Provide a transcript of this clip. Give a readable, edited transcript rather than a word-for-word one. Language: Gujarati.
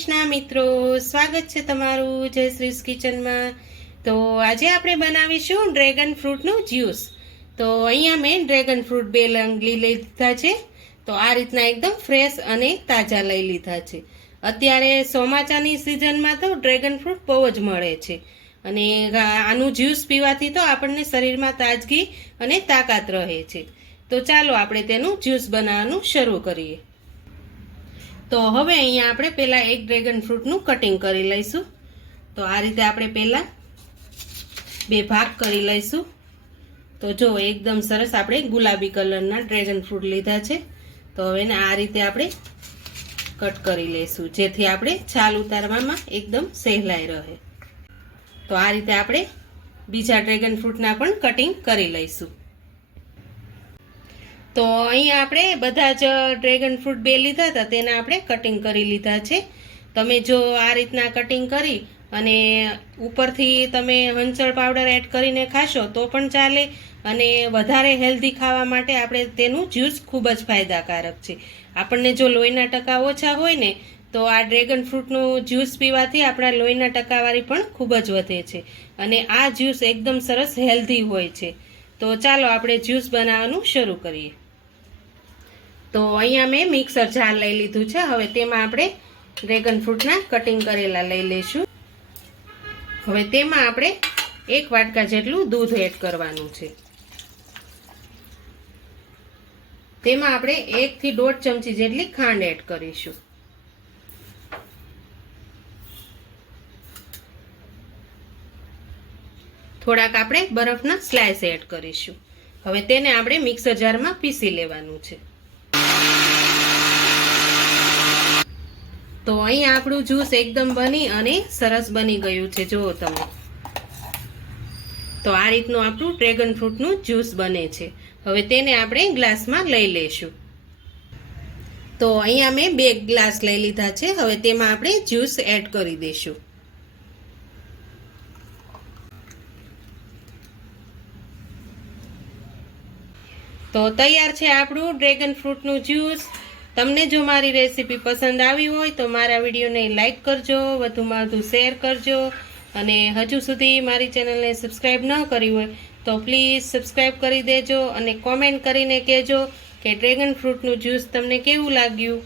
કૃષ્ણ મિત્રો, સ્વાગત છે તમારું જય શ્રીસ કિચનમાં। તો આજે આપણે બનાવીશું ડ્રેગન ફ્રૂટનું જ્યુસ। તો અહીંયા મેં ડ્રેગન ફ્રૂટ 2 લઈ લીધા છે। તો આ રીતના એકદમ ફ્રેશ અને તાજા લઈ લીધા છે। અત્યારે ચોમાસાની સિઝનમાં તો ડ્રેગન ફ્રૂટ બહુ જ મળે છે અને આનું જ્યુસ પીવાથી તો આપણને શરીરમાં તાજગી અને તાકાત રહે છે। તો ચાલો આપણે તેનું જ્યુસ બનાવવાનું શરૂ કરીએ। તો હવે અહીંયા આપણે પહેલા એક ડ્રેગન ફ્રૂટનું કટિંગ કરી લઈશું। તો આ રીતે આપણે પહેલા 2 ભાગ કરી લઈશું। તો જો એકદમ સરસ આપણે ગુલાબી કલરના ડ્રેગન ફ્રૂટ લીધા છે। તો હવે એને આ રીતે આપણે કટ કરી લઈશું જેથી આપણે છાલ ઉતારવામાં એકદમ સહેલાઈ રહે। તો આ રીતે આપણે બીજા ડ્રેગન ફ્રૂટના પણ કટિંગ કરી લઈશું। તો અહીંયા આપણે બધા જ ડ્રેગન ફ્રૂટ 2 લીધા હતા તેના આપણે કટિંગ કરી લીધા છે। તમે જો આ રીતના કટિંગ કરી અને ઉપરથી તમે હંચળ પાવડર એડ કરીને ખાશો તો પણ ચાલે અને વધારે હેલ્ધી ખાવા માટે આપણે તેનું જ્યુસ ખૂબ જ ફાયદાકારક છે। આપણને જો લોહીના ટકા ઓછા હોય ને તો આ ડ્રેગન ફ્રૂટનું જ્યુસ પીવાથી આપણા લોહીના ટકાવારી પણ ખૂબ જ વધે છે અને આ જ્યુસ એકદમ સરસ હેલ્ધી હોય છે। તો ચાલો આપણે જ્યુસ બનાવવાનું શરૂ કરીએ। તો અહીંયા મેં મિક્સર જાર લઈ લીધું છે। હવે તેમાં આપણે ડ્રેગન ફ્રૂટના કટિંગ કરેલા લઈ લઈશું। હવે તેમાં આપણે 1 વાટકા જેટલું દૂધ એડ કરવાનું છે। તેમાં આપણે 1 થી 1.5 ચમચી જેટલી ખાંડ એડ કરીશું। થોડાક આપણે બરફના સ્લાઇસ એડ કરીશું। હવે તેને આપણે મિક્સર જારમાં પીસી લેવાનું છે। તો અહીંયા આપણું જ્યુસ એકદમ બની અને સરસ બની ગયું છે, જુઓ તમે। તો આ રીતનું આપણું ડ્રેગન ફ્રૂટનું જ્યુસ બને છે। હવે તેને આપણે ગ્લાસમાં લઈ લઈશું। તો અહીંયા મેં 2 ગ્લાસ લઈ લીધા છે। હવે તેમાં આપણે જ્યુસ એડ કરી દઈશું। તો તૈયાર છે આપણું ડ્રેગન ફ્રૂટનું જ્યુસ। તમને જો મારી રેસીપી પસંદ આવી હોય તો મારા વિડીયોને લાઈક કરજો, વધુમાં વધુ શેર કરજો અને હજુ સુધી મારી ચેનલને સબસ્ક્રાઈબ ન કરી હોય તો પ્લીઝ સબસ્ક્રાઈબ કરી દેજો અને કોમેન્ટ કરીને કહેજો કે ડ્રેગન ફ્રૂટનું જ્યુસ તમને કેવું લાગ્યું।